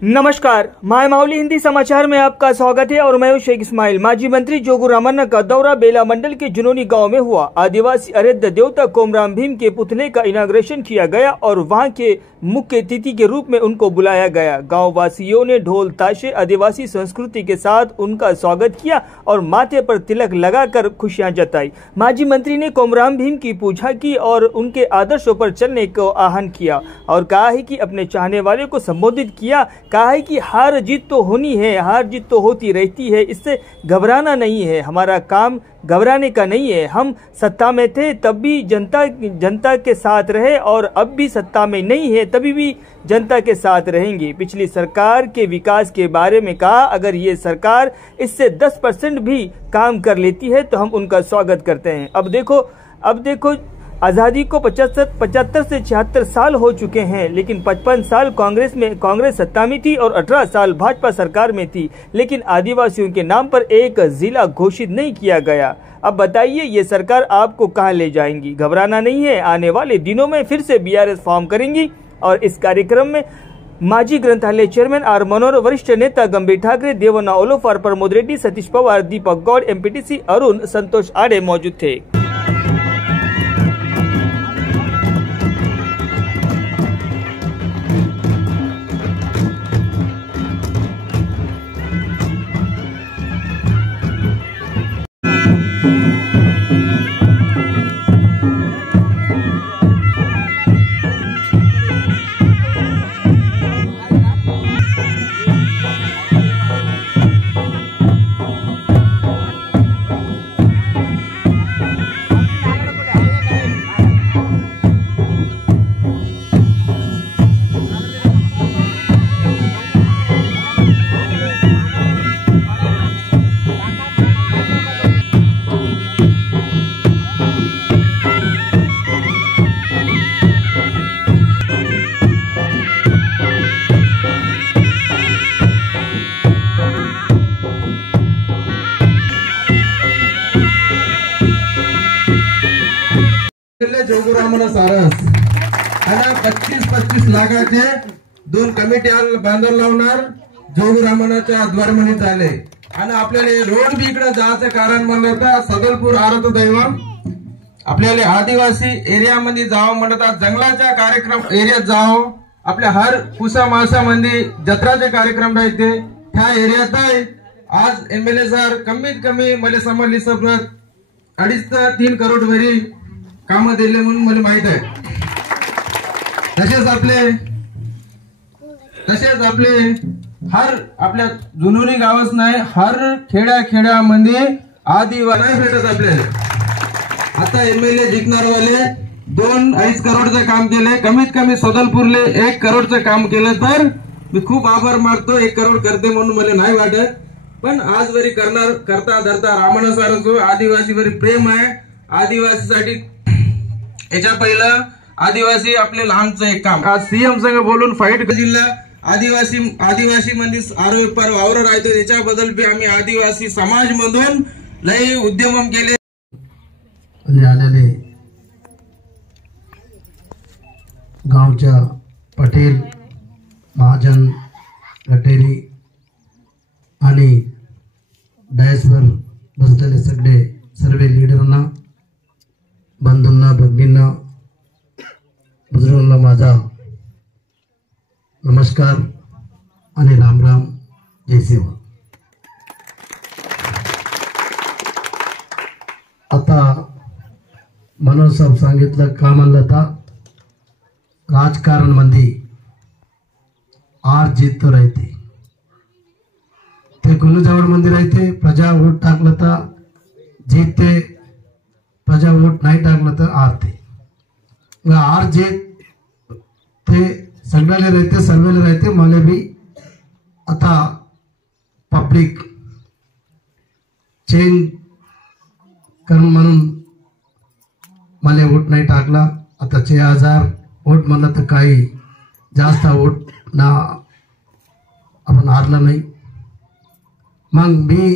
नमस्कार, माय माउली हिंदी समाचार में आपका स्वागत है और मैं हूं शेख इस्माइल। माजी मंत्री जोगू रामन्ना का दौरा बेला मंडल के जुनूनी गांव में हुआ। आदिवासी आराध्य देवता कोमराम भीम के पुतले का इनाग्रेशन किया गया और वहां के मुख्य अतिथि के रूप में उनको बुलाया गया। गांव वासियों ने ढोल ताशे आदिवासी संस्कृति के साथ उनका स्वागत किया और माथे पर तिलक लगाकर खुशियां जताई। माजी मंत्री ने कोमराम भीम की पूजा की और उनके आदर्शों पर चलने को आह्वान किया और कहा है कि अपने चाहने वाले को संबोधित किया। कहा है कि हार जीत तो होनी है, हार जीत तो होती रहती है, इससे घबराना नहीं है। हमारा काम घबराने का नहीं है। हम सत्ता में थे तब भी जनता के साथ रहे और अब भी सत्ता में नहीं है तभी भी जनता के साथ रहेंगे। पिछली सरकार के विकास के बारे में कहा, अगर ये सरकार इससे 10% भी काम कर लेती है तो हम उनका स्वागत करते हैं। अब देखो आज़ादी को 75 से 76 साल हो चुके हैं, लेकिन 55 साल कांग्रेस सत्ता में थी और 18 साल भाजपा सरकार में थी, लेकिन आदिवासियों के नाम पर एक जिला घोषित नहीं किया गया। अब बताइए ये सरकार आपको कहां ले जाएंगी? घबराना नहीं है, आने वाले दिनों में फिर से बीआरएस फॉर्म करेंगी। और इस कार्यक्रम में माजी ग्रंथालय चेयरमैन आर मनोहर, वरिष्ठ नेता गंभीर ठाकरे, देवना ओलोफार, प्रमोद रेड्डी, सतीश पवार, दीपक गौड़, एमपीटीसी अरुण, संतोष आड़े मौजूद थे। जोगू रामन्ना सारस आणि 25 लाखाचे 2 कमिटी बांधून लावणार जोगू रामन्नाच्या द्वारमणीत आले। आणि आपल्याला रोड बी इकडे जायचं कारण म्हणलं तर सदलपूर आराध दैवम आपल्याला आदिवासी एरिया मध्ये जावं म्हणतात, जंगलाच्या कार्यक्रम एरियात जावं, आपल्या हर पुसा मासा मध्ये जत्राचे कार्यक्रम राहते त्या एरियात आहे। आज एमएलए सर कमीत कमी मला समजली सगळं 2.5 ते 3 करोड वरी काम दिले म्हणून मला माहित आहे। तसेच आपले हर आपल्या जुनूनी गावच नाही, हर खेड्यामध्ये आदिवासी भेटत आपल्याला। आता एमएलए जिंकणार वाले 2-2.5 करोडचं काम केले, कमीत कमी सदलपूरले 1 करोडचं काम केलं तर मी खूप आभार मानतो। 1 करोड करते म्हणून मला नाही वाटत, पण आजवरी करता धरता रामण्णा सारसो आदिवासीवरी प्रेम आहे। आदिवासीसाठी याच्या पहिलं आदिवासी आपले लहानचं एक काम। आज सीएम संग बोलून फाईट जिल्हा आदिवासी मध्ये आरोग्य वावर राहतो, त्याच्याबद्दल बी आम्ही आदिवासी समाज मधून लय उद्यम केले। आलेले गावच्या पटेल, महाजन, गटेरी आणि डायसवर बसलेले सगळे सर्व लीडरांना, बंधूंना, भगिनींना, बुजुर्गांना माझा नमस्कार आणि राम राम, जय सेवा। आता मनोज साहेब सांगितलं का म्हणलं तर राजकारण मध्ये हार जीत तो राहते, ते गुणजवळ मध्ये राहते। प्रजा वोट टाकलं तर जीतते, प्रजा वोट नाही टाकलं तर हारते। हार जीत ते सगळ्याला राहते, सर्वेला राहते। मला भी आता पब्लिक चेंज कर म्हणून मला वोट नाही टाकला। आता 6000 वोट म्हणलं तर काही जास्त वोट ना आपण हारला नाही। मग मी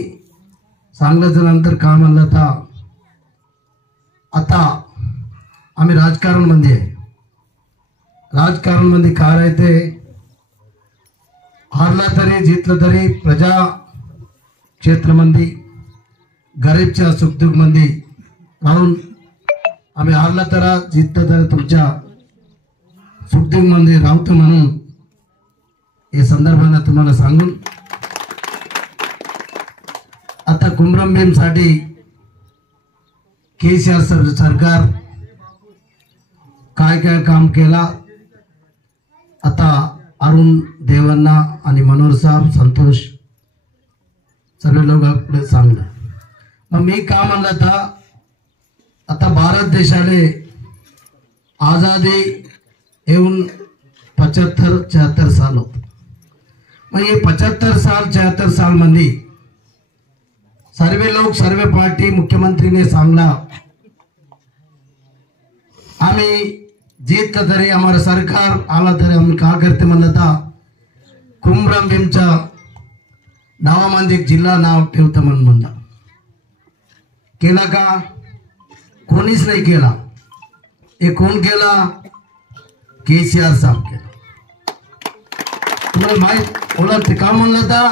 सांगितलं नंतर का म्हणलं तर आता आम्ही राजकारण मध्ये आहे। राजकारण मध्ये काय राहते, हारलं तरी जितलं तरी प्रजा क्षेत्रामध्ये गरीबच्या सुखदुःखमध्ये राहून आम्ही हारलं तर जितलं तर तुमच्या सुखदुःखमध्ये राहतो म्हणून हे संदर्भाने तुम्हाला सांगून आता कुमरम भीम साठी केसीआर सरकार काय काय काम केला आता अरुण देवांना आणि मनोहर साहेब संतोष सगळे लोक आपले सांगणार. मग मी का म्हणलं था आता भारत देशाले आजादी येऊन 75-76 साल होत. मग हे 75-76 साल मध्ये सर्व लोक सर्व पार्टी मुख्यमंत्रीने सांगला आम्ही जीत तरी हमारा सरकार आला तरी आम्ही का करते म्हणलं था कुमरम भीमच्या नावामध्ये जिल्हा नाव ठेवतं म्हणून म्हणला. केला का? कोणीच नाही केला. हे कोण केला? केसीआर साहेब केला. तुम्हाला माहित ओळखते का म्हणलं था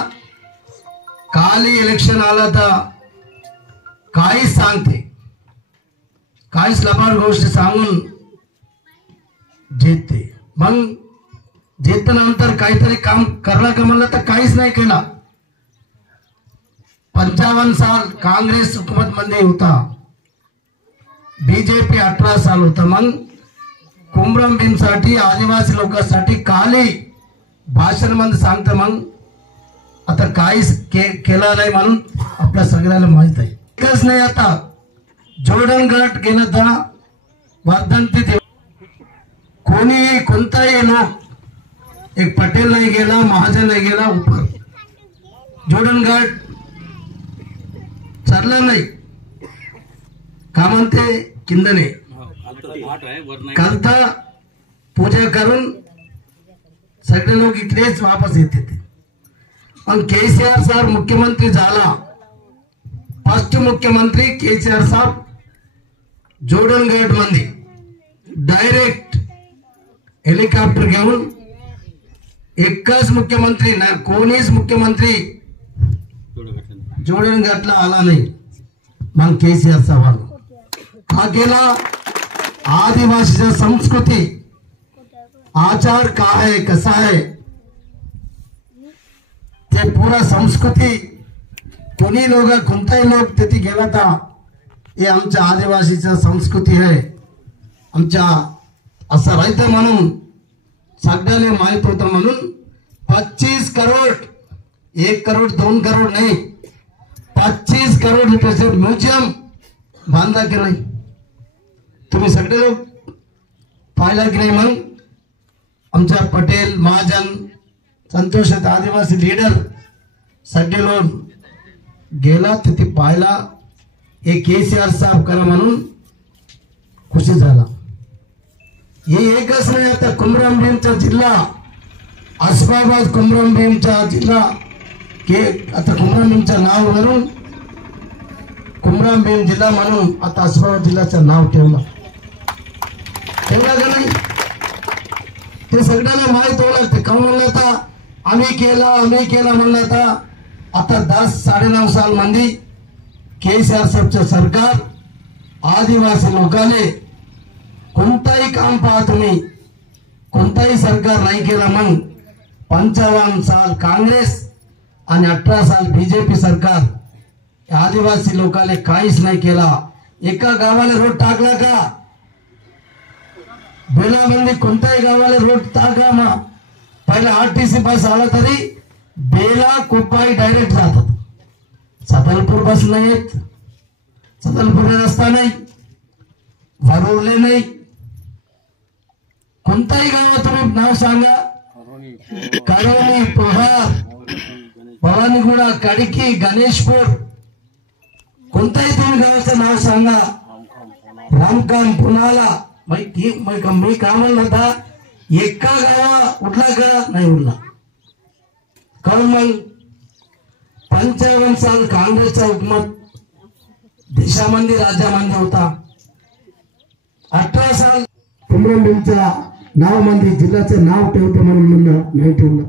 काली इलेक्शन आला था काहीच सांगते काहीच लबाड गोष्ट सांगून जितते. मग जितल्यानंतर काहीतरी काम करला का म्हणलं तर काहीच नाही केला. 55 साल काँग्रेस हुकूमत मध्ये होता. बीजेपी 18 साल होता. मग कुमरम भीम साठी आदिवासी लोकांसाठी काली भाषण मध्ये सांगतं मग आता काहीच केला नाही म्हणून आपल्या सगळ्याला माहित आहे. एकच नाही आता जोडन गट गेला था वर्धंती कोणी कोणताही लोक एक पटेल नाही गेला महाजन नाही गेला ऊपर जोडन गट चालला नाही का म्हणते किंदने कलता पूजा करून सगळे लोक इकडेच वापस येते. पण केसीआर साहेब मुख्यमंत्री झाला फर्स्ट मुख्यमंत्री केसीआर साहेब जोडन गट मध्ये डायरेक्ट हेलिकॉप्टर घेऊन एकच मुख्यमंत्री ना कोणीच मुख्यमंत्री जोडन गटला आला नाही. मग केसीआर साहेब आला हा केला आदिवासीच्या संस्कृती आचार काय आहे कसा आहे ते पूरा संस्कृती कोणी लोक कोणताही लोक तिथे गेला था हे आमच्या आदिवासीच्या संस्कृती आहे आमच्या असं राहतं म्हणून सगळ्याला माहित होतं. म्हणून 25 करोड 1 करोड 2 करोड नाही 25 करोड रुपयाचे म्युझियम बांधा की नाही तुम्ही सगळे लोक पाहिला की नाही. मग आमच्या पटेल महाजन संतोष आदिवासी लीडर सगळे लोक गेला तिथे पाहिला हे केसीआर साहेब करा म्हणून खुशी झाला. हे एकच नाही आता कुमरम भीमचा जिल्हा आसपाबाद कुमरम भीमचा जिल्हा के आता कुमरम भीमचं नाव म्हणून कुमरम भीम जिल्हा म्हणून आता आसपाबाद जिल्ह्याचं नाव ठेवलं का नाही ते सगळ्यांना माहित होणार. ते का म्हणलं होता आम्ही केला म्हणलं होता. आता 10-9.5 साल मध्ये केसीआर साहेबचं सरकार आदिवासी लोकांना कोणताही काम पहा तुम्ही कोणताही सरकार नाही केला. मग 55 साल काँग्रेस आणि 18 साल बीजेपी सरकार आदिवासी लोकांना काहीच नाही केला. एका गावाला रोड टाकला का? बेलामध्ये कोणत्याही गावाला रोड टाका मग पहिला आरटीसी बस आला तरी बेला कोपाई डायरेक्ट जातात. सदलपूर बस नाही येत सदलपूर रस्ता नाही वरोले नाही कोणताही गावात तुम्ही नाव सांगा करोली पोहार भवानीगुडा कडकी गणेशपूर कोणताही तुम्ही गावाचं नाव सांगा रामकाम पुनाला मी का म्हणलं होता एका गावा उठला का नाही उठला कारण मग 55 साल काँग्रेसचा हुकूमत देशामध्ये राज्यामध्ये होता. 18 साल कुमरम भीमच्या नावामध्ये जिल्ह्याचं नाव ठेवतं म्हणून नाही ठेवलं.